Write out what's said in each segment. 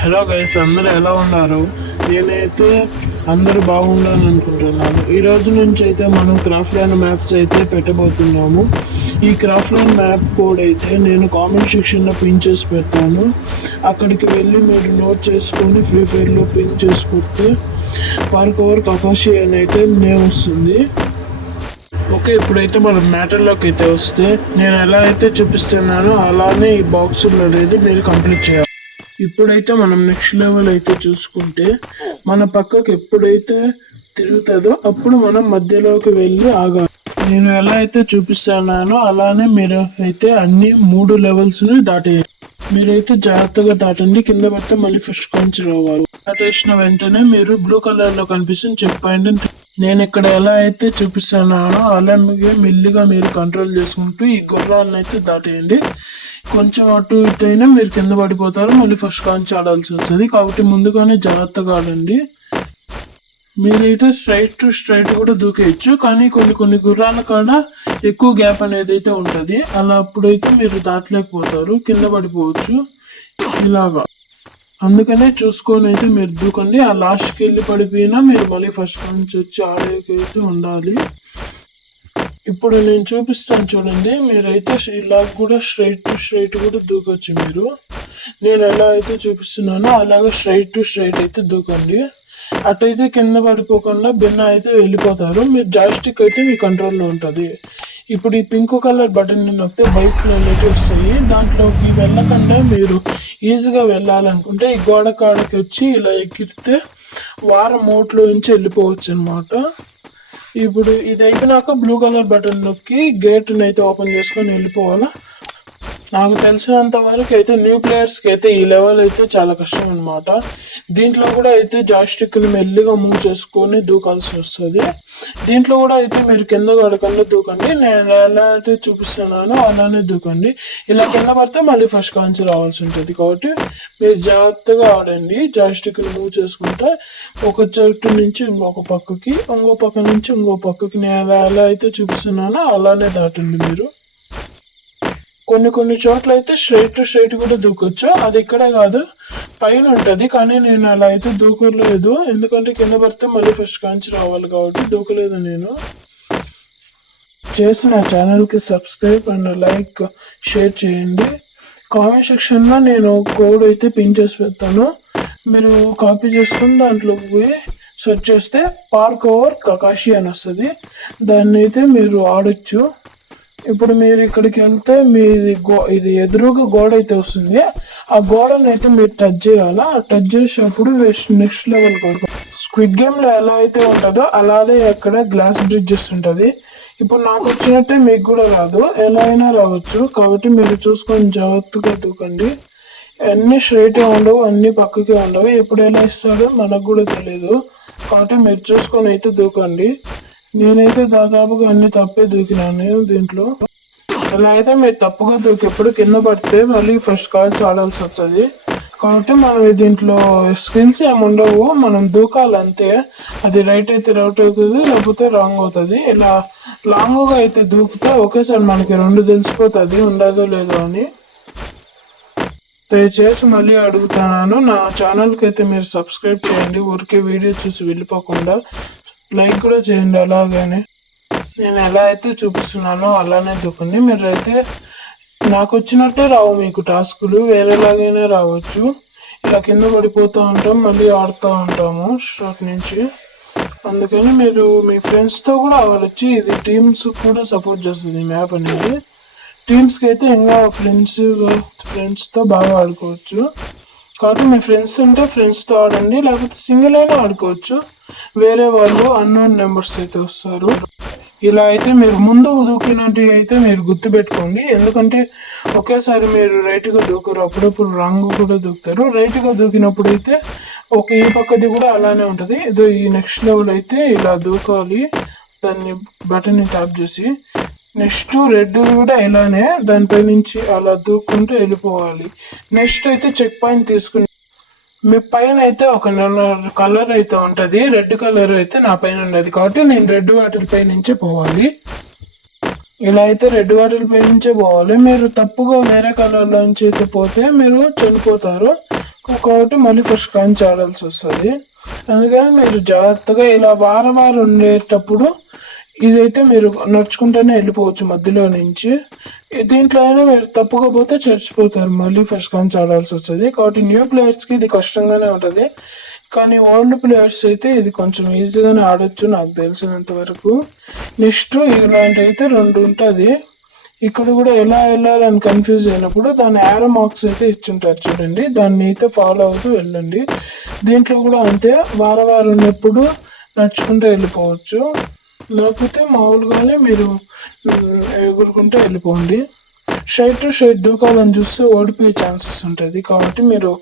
Hello guys, అందరూ ఎలా ఉన్నారు? నేనైతే అందరూ బాగుండాలని అనుకుంటున్నాను. ఈ రోజు నుంచి అయితే మనం క్రాఫ్ట్ ల్యాండ్ మ్యాప్స్ అయితే పెట్టబోతున్నాము. ఈ క్రాఫ్ట్ ల్యాండ్ మ్యాప్ కోడ్ అయితే నేను కామెంట్ సెక్షన్లో పిన్ చేసి పెడతాను. అక్కడికి వెళ్ళి మీరు నోట్ చేసుకొని ఫ్రీ ఫైర్లో పిన్ చేసుకుంటే పార్క్ ఓవర్ కకాషి అని అయితే నేమ్ వస్తుంది. ఓకే, ఇప్పుడైతే మనం మ్యాటర్లోకి అయితే వస్తే నేను ఎలా అయితే చూపిస్తున్నానో అలానే ఈ బాక్సులు అనేది మీరు కంప్లీట్ చేయాలి. ఇప్పుడైతే మనం నెక్స్ట్ లెవెల్ అయితే చూసుకుంటే మన పక్కకు ఎప్పుడైతే తిరుగుతుందో అప్పుడు మనం మధ్యలోకి వెళ్ళి ఆగాలి. నేను ఎలా అయితే చూపిస్తున్నానో అలానే మీరు అయితే అన్ని 3 లెవెల్స్ని దాటేయాలి. మీరైతే జాగ్రత్తగా దాటండి, కింద పడితే మళ్ళీ ఫస్ట్ కొంచెం రావాలి. దాటేసిన వెంటనే మీరు బ్లూ కలర్లో కనిపిస్తుంది చెక్ పాయింట్. నేను ఇక్కడ ఎలా అయితే చూపిస్తున్నానో అలాగే మెల్లిగా మీరు కంట్రోల్ చేసుకుంటూ ఈ గుర్రాలను అయితే దాటేయండి. కొంచెం అటు ఇటు అయినా మీరు కింద పడిపోతారు, మళ్ళీ ఫస్ట్ కాంచి ఆడాల్సి వస్తుంది. కాబట్టి ముందుగానే జాగ్రత్తగా ఆడండి. మీరైతే స్ట్రైట్ కూడా దూకేయచ్చు, కానీ కొన్ని గుర్రాల కాడ ఎక్కువ గ్యాప్ అనేది అయితే ఉంటుంది. అలా అప్పుడైతే మీరు దాటలేకపోతారు, కింద పడిపోవచ్చు ఇలాగా. అందుకనే చూసుకొని అయితే మీరు దూకండి. ఆ లాస్ట్కి వెళ్ళి పడిపోయినా మీరు మళ్ళీ ఫస్ట్ నుంచి వచ్చి ఆడేకైతే ఉండాలి. ఇప్పుడు నేను చూపిస్తాను చూడండి. మీరైతే ఇలా కూడా స్ట్రైట్ కూడా దూకొచ్చు మీరు. నేను ఎలా అయితే చూపిస్తున్నానో అలాగే స్ట్రైట్ అయితే దూకండి. అటైతే కింద పడిపోకుండా భిన్న అయితే వెళ్ళిపోతారు. మీరు జాయిస్టిక్ అయితే మీ కంట్రోల్లో ఉంటుంది. ఇప్పుడు ఈ పింక్ కలర్ బటన్ నొక్కితే బైక్లు అనేవి వస్తాయి. దాంట్లోకి వెళ్ళకుండా మీరు ఈజీగా వెళ్ళాలనుకుంటే ఈ గోడ కాడకి వచ్చి ఇలా ఎక్కితే వారం మోట్లో నుంచి వెళ్ళిపోవచ్చు అనమాట. ఇప్పుడు ఇది అయిపోయినాక బ్లూ కలర్ బటన్ నొక్కి గేట్ని అయితే ఓపెన్ చేసుకొని వెళ్ళిపోవాలా. నాకు తెలిసినంత వరకు అయితే న్యూ ప్లేయర్స్కి అయితే ఈ లెవెల్ అయితే చాలా కష్టం అనమాట. దీంట్లో కూడా అయితే జాయిస్టిక్ని మెల్లిగా మూవ్ చేసుకొని దూకాల్సి వస్తుంది. దీంట్లో కూడా అయితే మీరు కింద పడకుండా దూకండి. నేను ఎలా అయితే చూపిస్తున్నానో అలానే దూకండి. ఇలా కింద పడితే మళ్ళీ ఫస్ట్ కాంచి రావాల్సి ఉంటుంది. కాబట్టి మీరు జాగ్రత్తగా ఆడండి. జాయిస్టిక్ని మూవ్ చేసుకుంటే ఒక చెట్టు నుంచి ఇంకొక పక్కకి, ఇంకో పక్క నుంచి ఇంకో పక్కకి నేను ఎలా అయితే చూపిస్తున్నానో అలానే దాటండి మీరు. కొన్ని చోట్ల అయితే స్ట్రైట్ కూడా దూకొచ్చు. అది ఇక్కడే కాదు, పైన ఉంటుంది. కానీ నేను అలా అయితే దూకలేదు, ఎందుకంటే కింద పడితే మళ్ళీ ఫస్ట్ కాంచి రావాలి కాబట్టి దూకలేదు. నేను చేసి నా ఛానల్కి సబ్స్క్రైబ్ అండ్ లైక్ షేర్ చేయండి. కామెంట్ సెక్షన్లో నేను కోడ్ అయితే పిన్ చేసి పెడతాను. మీరు కాపీ చేసుకుని దాంట్లోకి పోయి సెర్చ్ చేస్తే పార్క్ ఓవర్ కకాషి అని వస్తుంది. దాన్ని అయితే మీరు ఆడొచ్చు. ఇప్పుడు మీరు ఇక్కడికి వెళ్తే మీది ఇది ఎదురుగా గోడ అయితే వస్తుంది. ఆ గోడను అయితే మీరు టచ్ చేయాలా. టచ్ చేసినప్పుడు నెక్స్ట్ లెవెల్ స్క్విడ్ గేమ్లో ఎలా అయితే ఉంటుందో అలానే అక్కడ గ్లాస్ బ్రిడ్జెస్ ఉంటుంది. ఇప్పుడు నాకు వచ్చినట్టే మీకు కూడా రాదు, ఎలా అయినా రావచ్చు. కాబట్టి మీరు చూసుకొని జాగ్రత్తగా దూకండి. అన్నీ స్ట్రైటే ఉండవు, అన్నీ పక్కకే ఉండవు. ఎప్పుడు ఎలా ఇస్తాడో మనకు కూడా తెలియదు. కాబట్టి మీరు చూసుకొని అయితే దూకండి. నేనైతే దాదాపుగా అన్ని తప్పే దూకినాను దీంట్లో. ఇలా అయితే మీరు తప్పుగా దూకేప్పుడు కింద పడితే మళ్ళీ ఫస్ట్ కాల్స్ ఆడాల్సి వస్తుంది. కాబట్టి మనం దీంట్లో స్కిల్స్ ఏమి ఉండవు, మనం దూకాలంతే. అది రైట్ అయితే రైట్ అవుతుంది, లేకపోతే రాంగ్ అవుతుంది. ఇలా లాంగ్గా అయితే దూకితే ఒకేసారి మనకి 2 తెలిసిపోతుంది ఉండదో లేదో అని. దయచేసి మళ్ళీ అడుగుతున్నాను, నా ఛానల్కి అయితే మీరు సబ్స్క్రైబ్ చేయండి. ఊరికే వీడియో చూసి వెళ్ళిపోకుండా లైక్ కూడా చేయండి. అలాగనే నేను ఎలా అయితే చూపిస్తున్నానో అలానే దూకండి. మీరైతే నాకు వచ్చినట్టే రావు మీకు టాస్కులు, వేరేలాగైనా రావచ్చు. ఇలా కింద పడిపోతూ ఉంటాం, మళ్ళీ ఆడుతూ ఉంటాము స్టార్ట్ నుంచి. అందుకని మీరు మీ ఫ్రెండ్స్తో కూడా ఆడవచ్చు. ఇది టీమ్స్ కూడా సపోర్ట్ చేస్తుంది మ్యాప్ అనేది. టీమ్స్కి అయితే ఇంకా ఫ్రెండ్స్తో బాగా ఆడుకోవచ్చు. కాబట్టి మీ ఫ్రెండ్స్ ఉంటే ఫ్రెండ్స్తో ఆడండి, లేకపోతే సింగిల్ అయినా ఆడుకోవచ్చు. వేరే వాళ్ళు అన్నోన్ నెంబర్స్ అయితే వస్తారు. ఇలా అయితే మీరు ముందు దూకినట్టు అయితే మీరు గుర్తుపెట్టుకోండి, ఎందుకంటే ఒకేసారి మీరు రైట్గా దూకరు, అప్పుడప్పుడు రాంగ్ కూడా దూకుతారు. రైట్గా దూకినప్పుడు అయితే ఈ పక్కది కూడా అలానే ఉంటుంది. ఏదో ఈ నెక్స్ట్ లెవెల్ అయితే ఇలా దూకాలి, దాన్ని బటన్ని ట్యాప్ చేసి. నెక్స్ట్ రెడ్ కూడా ఇలానే దానిపై నుంచి అలా దూక్కుంటూ వెళ్ళిపోవాలి. నెక్స్ట్ అయితే చెక్ పాయింట్ తీసుకుని మీ పైన అయితే ఒక కలర్ అయితే ఉంటుంది, రెడ్ కలర్ అయితే నా పైన ఉండదు. కాబట్టి నేను రెడ్ వాటర్ పై నుంచే పోవాలి. ఇలా అయితే రెడ్ వాటర్ పై నుంచే పోవాలి. మీరు తప్పుగా వేరే కలర్లోంచి అయితే పోతే మీరు చనిపోతారు. కాబట్టి మళ్ళీ ఫస్ట్ కాంచి ఆడాల్సి వస్తుంది. అందుకని మీరు జాగ్రత్తగా ఇలా వారం ఉండేటప్పుడు ఇదైతే మీరు నడుచుకుంటూనే వెళ్ళిపోవచ్చు మధ్యలో నుంచి. దీంట్లో అయినా మీరు తప్పుగా పోతే చచ్చిపోతారు, మళ్ళీ ఫస్ట్ కాంచి ఆడాల్సి వస్తుంది. కాబట్టి న్యూ ప్లేయర్స్కి ఇది కష్టంగానే ఉంటుంది, కానీ ఓల్డ్ ప్లేయర్స్ అయితే ఇది కొంచెం ఈజీగానే ఆడొచ్చు నాకు తెలిసినంత వరకు. నెక్స్ట్ ఇలాంటి అయితే 2 ఉంటుంది. ఇక్కడ కూడా ఎలా వెళ్ళాలని కన్ఫ్యూజ్ అయినప్పుడు దాని యారో మార్క్స్ అయితే ఇచ్చుంటారు చూడండి, దాన్ని అయితే ఫాలో అవుతూ వెళ్ళండి. దీంట్లో కూడా అంతే, వారం ఉన్నప్పుడు నడుచుకుంటూ వెళ్ళిపోవచ్చు, లేకపోతే మామూలుగానే మీరు ఎగురుకుంటూ వెళ్ళిపోండి. స్ట్రైట్ దూకాలని చూస్తే ఓడిపోయే ఛాన్సెస్ ఉంటుంది, కాబట్టి మీరు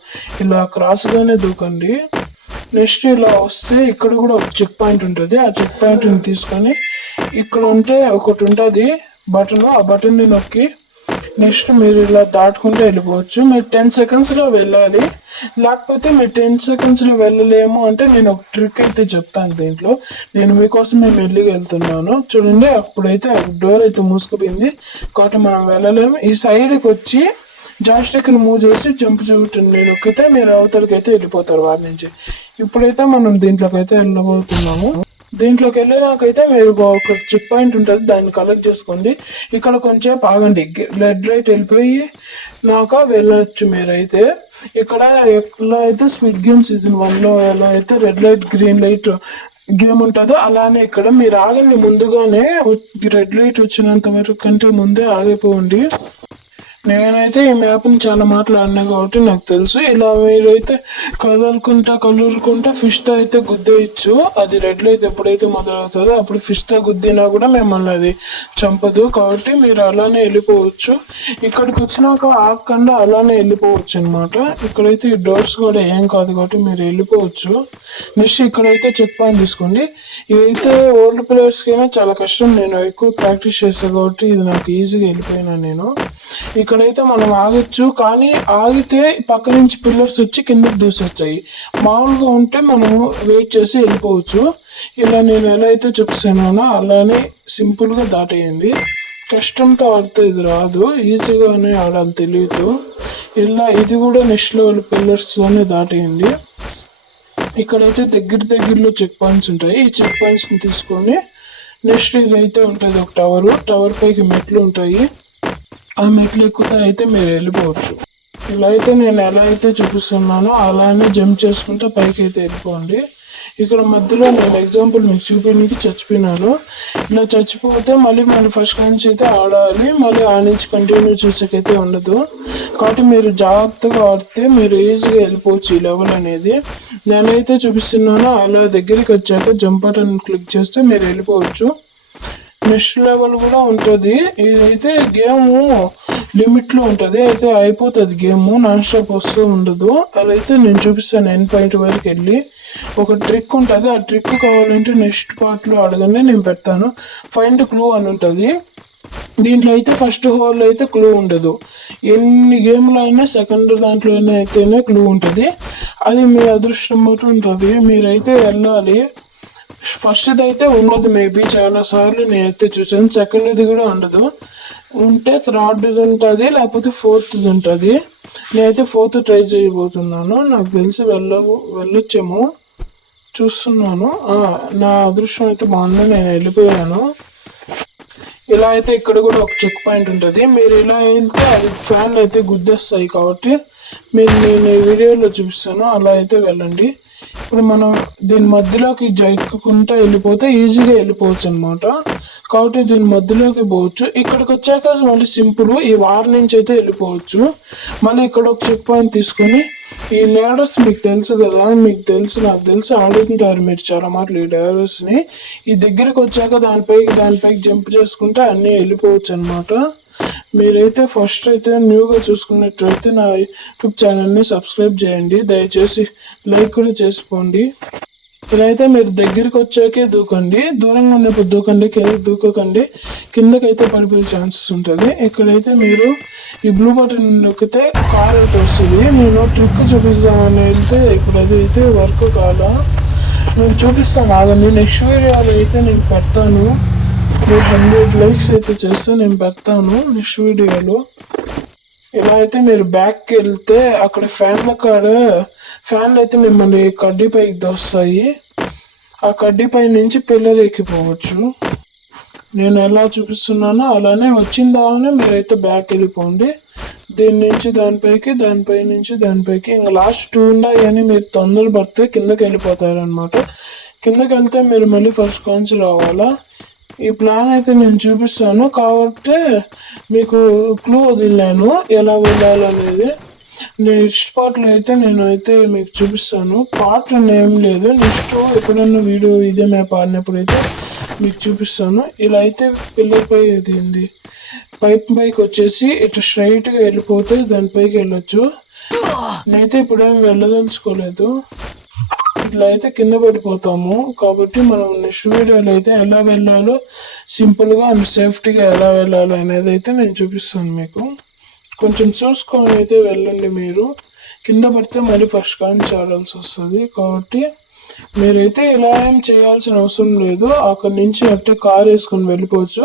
ఇలా క్రాస్గానే దూకండి. నెక్స్ట్ ఇలా వస్తే ఇక్కడ కూడా ఒక చెక్ పాయింట్ ఉంటుంది, ఆ చెక్ పాయింట్ని తీసుకొని ఇక్కడ ఉంటే ఒకటి ఉంటుంది బటన్, ఆ బటన్ని నొక్కి నెక్స్ట్ మీరు ఇలా దాటుకుంటూ వెళ్ళిపోవచ్చు. మీరు 10 సెకండ్స్లో వెళ్ళాలి, లేకపోతే మీరు 10 సెకండ్స్లో వెళ్ళలేము అంటే నేను ఒక ట్రిక్ అయితే చెప్తాను. దీంట్లో నేను మీకోసం మేము మెల్లిగా వెళ్తున్నాను చూడండి. అప్పుడైతే డోర్ అయితే మూసుకుపోయింది కాబట్టి మనం వెళ్ళలేము. ఈ సైడ్కి వచ్చి జాస్టిక్ని మూవ్ చేసి జంప్ చూడండి నొక్కితే మీరు అవతలకి అయితే వెళ్ళిపోతారు వారి నుంచి. ఇప్పుడైతే మనం దీంట్లోకి అయితే వెళ్ళబోతున్నాము. దీంట్లోకి వెళ్ళినాకైతే మీరు ఒక చెక్ పాయింట్ ఉంటుంది, దాన్ని కలెక్ట్ చేసుకోండి. ఇక్కడ కొంచెం ఆగండి, రెడ్ లైట్ వెళ్ళిపోయి నాక వెళ్ళొచ్చు మీరైతే. ఇక్కడ ఎట్లా అయితే స్వీట్ గేమ్ సీజన్ 1లో ఎలా అయితే red light green light game ఉంటుందో అలానే ఇక్కడ మీరు ఆగండి, ముందుగానే రెడ్ లైట్ వచ్చినంత వరకు కంటే ముందే ఆగిపోండి. నేనైతే ఈ మ్యాప్ని చాలా మాట్లాడినా కాబట్టి నాకు తెలుసు. ఇలా మీరైతే కలురుకుంటా ఫిష్తో అయితే గుద్దేయచ్చు. అది రెడ్ లైట్ ఎప్పుడైతే మొదలవుతుందో అప్పుడు ఫిష్తో గుద్దినా కూడా మిమ్మల్ని అది చంపదు, కాబట్టి మీరు అలానే వెళ్ళిపోవచ్చు. ఇక్కడికి వచ్చినాక ఆగకుండా అలానే వెళ్ళిపోవచ్చు అనమాట. ఇక్కడైతే ఈ డోర్స్ కూడా ఏం కాదు కాబట్టి మీరు వెళ్ళిపోవచ్చు. నెక్స్ట్ ఇక్కడైతే చెక్ పాయింట్ తీసుకోండి. ఇదైతే ఓల్డ్ ప్లేయర్స్కి అయినా చాలా కష్టం, నేను ఎక్కువ ప్రాక్టీస్ చేస్తాను కాబట్టి ఇది నాకు ఈజీగా వెళ్ళిపోయినా నేను. ఇక్కడైతే మనం ఆగొచ్చు, కానీ ఆగితే పక్క నుంచి పిల్లర్స్ వచ్చి కిందకి దూసొచ్చాయి. మామూలుగా ఉంటే మనము వెయిట్ చేసి వెళ్ళిపోవచ్చు. ఇలా నేను ఎలా అయితే చూపిస్తున్నానో అలానే సింపుల్గా దాటేయండి. కష్టంతో ఆడితే ఇది రాదు, ఈజీగానే ఆడాలి తెలియదు. ఇలా ఇది కూడా నెక్స్ట్ లెవెల్ పిల్లర్స్తోనే దాటేయండి. ఇక్కడైతే దగ్గరలో చెక్ పాయింట్స్ ఉంటాయి. ఈ చెక్ పాయింట్స్ని తీసుకొని నెక్స్ట్ ఇదైతే ఉంటుంది ఒక టవర్ పైకి మెట్లు ఉంటాయి, ఆ మెట్లు ఎక్కుతా అయితే మీరు వెళ్ళిపోవచ్చు. ఇలా అయితే నేను ఎలా అయితే చూపిస్తున్నానో అలానే జంప్ చేసుకుంటే పైకి అయితే వెళ్ళిపోండి. ఇక్కడ మధ్యలో నేను ఎగ్జాంపుల్ మీకు చూపించడానికి చచ్చిపోయినాను. ఇలా చచ్చిపోతే మళ్ళీ ఫస్ట్ నుంచి అయితే ఆడాలి, మళ్ళీ ఆ నుంచి కంటిన్యూ చేసేకైతే ఉండదు. కాబట్టి మీరు జాగ్రత్తగా ఆడితే మీరు ఈజీగా వెళ్ళిపోవచ్చు ఈ లెవెల్ అనేది. నేనైతే చూపిస్తున్నానో అలా దగ్గరికి వచ్చాక జంప్ బటన్ క్లిక్ చేస్తే మీరు వెళ్ళిపోవచ్చు. నెక్స్ట్ లెవెల్ కూడా ఉంటుంది. ఇదైతే గేము లిమిట్లో ఉంటుంది, అయితే అయిపోతుంది గేమ్, నాన్ స్టాప్ వస్తూ ఉండదు. అదైతే నేను చూపిస్తాను ఎండ్ పాయింట్ వరకు వెళ్ళి. ఒక ట్రిక్ ఉంటుంది, ఆ ట్రిక్ కావాలంటే నెక్స్ట్ పార్ట్లో అడగండి, నేను పెడతాను. ఫైండ్ క్లూ అని ఉంటుంది. దీంట్లో అయితే ఫస్ట్ హోల్ అయితే క్లూ ఉండదు, ఎన్ని గేమ్లో అయినా సెకండ్ దాంట్లో అయితేనే క్లూ ఉంటుంది. అది మీ అదృష్టం బట్టి ఉంటుంది, మీరైతే వెళ్ళాలి. ఫస్ట్ది అయితే ఉండదు, మేబీ చాలా సార్లు నేనైతే చూసాను. సెకండ్ది కూడా ఉండదు, ఉంటే థర్డ్ది ఉంటుంది, లేకపోతే ఫోర్త్ది ఉంటుంది. నేనైతే ఫోర్త్ ట్రై చేయబోతున్నాను, నాకు తెలిసి వెళ్ళొచ్చేమో చూస్తున్నాను. నా అదృష్టం అయితే బాగుంది, నేను వెళ్ళిపోయాను. ఇలా అయితే ఇక్కడ కూడా ఒక చెక్ పాయింట్ ఉంటుంది. మీరు ఇలా వెళ్తే అది ఫ్యాన్లు అయితే గుద్దేస్తాయి, కాబట్టి నేను ఈ వీడియోలో చూపిస్తాను, అలా అయితే వెళ్ళండి. ఇప్పుడు మనం దీని మధ్యలోకి జైక్కుంటా వెళ్ళిపోతే ఈజీగా వెళ్ళిపోవచ్చు అనమాట. కాబట్టి దీని మధ్యలోకి పోవచ్చు. ఇక్కడికి వచ్చాక మళ్ళీ సింపుల్, ఈ వార్ నుంచి అయితే వెళ్ళిపోవచ్చు. మళ్ళీ ఇక్కడ ఒక చెక్ పాయింట్ తీసుకొని ఈ లేడర్స్ మీకు తెలుసు కదా, నాకు తెలుసు ఆడుతుంటారు మీరు చాలా మాటలు ఈ లేడర్స్ని. ఈ దగ్గరికి వచ్చాక దానిపైకి జంప్ చేసుకుంటే అన్నీ వెళ్ళిపోవచ్చు అనమాట. మీరైతే ఫస్ట్ అయితే న్యూగా చూసుకున్నట్లయితే నా యూట్యూబ్ ఛానల్ని సబ్స్క్రైబ్ చేయండి, దయచేసి లైక్ కూడా చేసుకోండి. ఇలా అయితే మీరు దగ్గరికి వచ్చాకే దూకండి, దూరంగా ఉన్నప్పుడు దూకకండి, కిందకైతే పడిపోయే ఛాన్సెస్ ఉంటుంది. ఇక్కడైతే మీరు ఈ బ్లూ బటన్ నొక్కితే కార్ అయితే వస్తుంది. నేను ట్రిక్ చూపిస్తామని వెళ్తే ఇప్పుడు అది అయితే వర్క్ కాదా, నేను చూపిస్తాను ఆగండి. నెక్స్ట్ వీడియోలో అయితే నేను పెడతాను, మీరు 100 లైక్స్ అయితే చేస్తే నేను పెడతాను నెక్స్ట్ వీడియోలో. ఇలా అయితే మీరు బ్యాక్కి వెళ్తే అక్కడ ఫ్యాన్లు అయితే మిమ్మల్ని కడ్డీ పైకి దోస్తాయి. ఆ కడ్డీ పై నుంచి పిల్లలు ఎక్కిపోవచ్చు. నేను ఎలా చూపిస్తున్నానో అలానే వచ్చిందానే మీరైతే బ్యాక్ వెళ్ళిపోండి. దీని నుంచి దానిపైకి, దానిపై నుంచి దానిపైకి, ఇంకా లాస్ట్ 2 ఉన్నాయి అని మీరు తొందర పడితే కిందకి వెళ్ళిపోతారు అనమాట. కిందకి వెళ్తే మీరు మళ్ళీ ఫస్ట్ కాన్స్ రావాలా. ఈ ప్లాన్ అయితే నేను చూపిస్తాను కాబట్టి మీకు క్లూ వదిలేను ఎలా వెళ్ళాలనేది. నెక్స్ట్ పార్ట్లో అయితే మీకు చూపిస్తాను. పార్ట్ ఏం లేదు, నెక్స్ట్ ఎప్పుడన్నా వీడియో ఇదే మ్యాప్ ఆడినప్పుడు అయితే మీకు చూపిస్తాను. ఇలా అయితే పిల్లలపై ఏంది పైప్ పైకి వచ్చేసి ఇట్లా స్ట్రైట్గా వెళ్ళిపోతే దానిపైకి వెళ్ళొచ్చు. నేనైతే ఇప్పుడేం వెళ్ళదలుచుకోలేదు. ఇట్లా అయితే కింద పడిపోతాము కాబట్టి మనం నెక్స్ట్ వీడియోలో అయితే ఎలా వెళ్ళాలో సింపుల్గా అండ్ సేఫ్టీగా ఎలా వెళ్ళాలో అనేది అయితే నేను చూపిస్తాను మీకు. కొంచెం చూసుకొని అయితే వెళ్ళండి. మీరు కింద పడితే మళ్ళీ ఫస్ట్ కానీ ఆడాల్సి వస్తుంది కాబట్టి మీరైతే ఇలా ఏం చేయాల్సిన అవసరం లేదు. అక్కడి నుంచి అంటే కార్ వేసుకొని వెళ్ళిపోవచ్చు.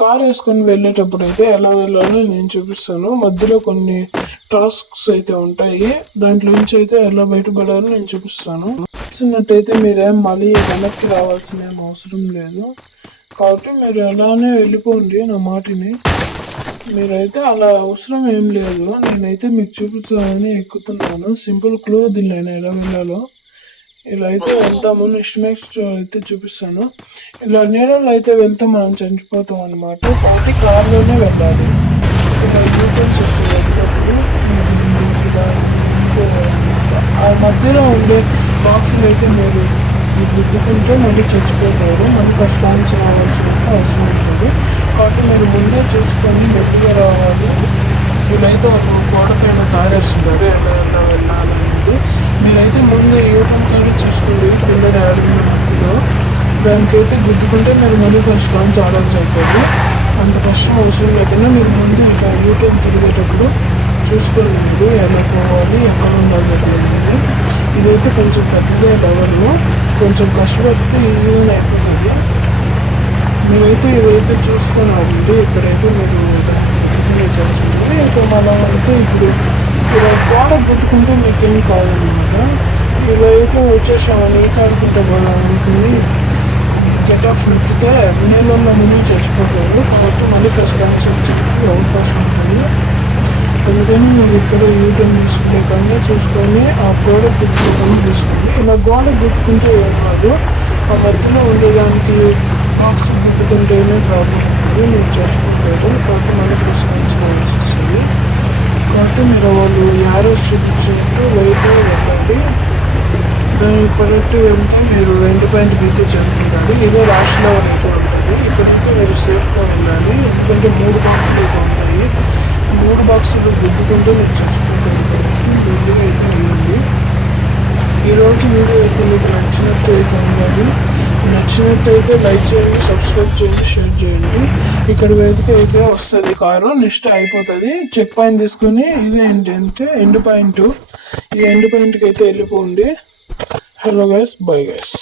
కార్ వేసుకొని వెళ్ళేటప్పుడు అయితే ఎలా వెళ్ళాలో నేను చూపిస్తాను. మధ్యలో కొన్ని టాస్క్స్ అయితే ఉంటాయి, దాంట్లో నుంచి అయితే ఎలా బయటపడాలో నేను చూపిస్తాను. చూసినట్టయితే మీరేం మళ్ళీ వెనక్కి రావాల్సిన అవసరం లేదు కాబట్టి మీరు ఎలానే వెళ్ళిపోండి. నా మాటిని మీరైతే అలా అవసరం ఏం లేదు. నేనైతే మీకు చూపిస్తానని ఎక్కుతున్నాను. సింపుల్ క్లూ వదిలేను ఎలా వెళ్ళాలో. ఇలా అయితే వెళ్తాము. నెక్స్ట్ అయితే చూపిస్తాను. ఇలా నీళ్ళలో అయితే వెళ్తే మనం చనిపోతాం అనమాట కాబట్టి కార్లోనే వెళ్ళాలి. ఇలా యూటర్న్స్ వచ్చేటప్పుడు ఆ మధ్యలో ఉండే బాక్సులు అయితే మీరు గుద్దుకుంటే మళ్ళీ చచ్చిపోతారు. మళ్ళీ ఫస్ట్ లాంచ్ రావాల్సిన అవసరం ఉంటుంది కాబట్టి మీరు ముందే చూసుకొని గట్టిగా రావాలి. వీళ్ళైతే ఒక గోడ పైన తారేస్తుంటారు ఎలా ఎలా వెళ్ళాలనేది. మీరైతే ముందు యూటర్న్ కానీ చూసుకోండి. పిల్లలు ఆడిన మధ్యలో దానికైతే గుద్దుకుంటే మీరు మళ్ళీ ఫస్ట్ లాంచ్ ఆడాల్సి అవుతుంది. అంత కష్టం అవసరం లేకుండా మీరు ముందు ఇట్లా యూటర్న్ తిరిగేటప్పుడు చూసుకొని మీరు ఎలా పోవాలి, ఎక్కడ ఉండాలి అనేది. ఇదైతే కొంచెం పెద్దదే లెవెల్లో, కొంచెం కష్టపడితే ఈజీగానే అయిపోతుంది. మీరైతే ఇదైతే చూసుకొని ఆడండి. ఇక్కడైతే మీరు చేస్తుంది. ఇంకా మనం అయితే ఇప్పుడు ఇలా గోడ గుద్దుకుంటే మీకేం కాదనమాట. ఇలా అయితే వచ్చేసామని ఈత ఆడుకుంటే బాగా ఉంటుంది. గెట్ ఆఫ్ నొక్కితే నీళ్ళల్లో ముందు చచ్చిపోతారు కాబట్టి మళ్ళీ ఫస్ట్ డాన్స్ వచ్చేకి అవకాశం ఉంటుంది. అందుకని మీరు ఇక్కడ యూటర్న్ తీసుకుంటే కానీ చూసుకొని ఆ గోడ గుర్తుకొని తీసుకోండి. ఇలా గోడ గుర్తుకుంటే ఏం కాదు, ఆ మధ్యలో ఉండేదానికి బాక్స్ గుర్తుకుంటేనే ప్రాబ్లం ఉంటుంది. మీరు చేసుకుంటారు కాబట్టి మళ్ళీ ఫస్ట్ నుంచి వస్తుంది కాబట్టి మీరు వాళ్ళు యారోస్ చూపించినట్టు వైట్గా వెళ్ళాలి. దాని పైకి వెళ్తే మీరు 2 పాయింట్ అయితే చేరుకుంటారు. ఇదే లాస్ట్ లెవెల్ అయితే ఉంటుంది. ఇక్కడైతే మీరు సేఫ్గా వెళ్ళాలి ఎందుకంటే 3 బాక్సులు అయితే ఉంటాయి. 3 బాక్సులు గుద్దుకుంటే మీరు చచ్చిపోతారు కాబట్టి జల్దీగా అయితే వెళ్ళండి. ఈరోజు వీడియో అయితే మీకు నచ్చినట్టయితే లైక్ చేయండి, సబ్స్క్రైబ్ చేయండి, షేర్ చేయండి. ఇక్కడ వెతికి అయితే వస్తుంది కారు. నెక్స్ట్ అయిపోతుంది. చెక్ పాయింట్ తీసుకుని ఇది ఏంటంటే ఎండ్ పాయింట్. ఈ ఎండ్ పాయింట్కి అయితే వెళ్ళిపోండి. Hello guys, bye guys.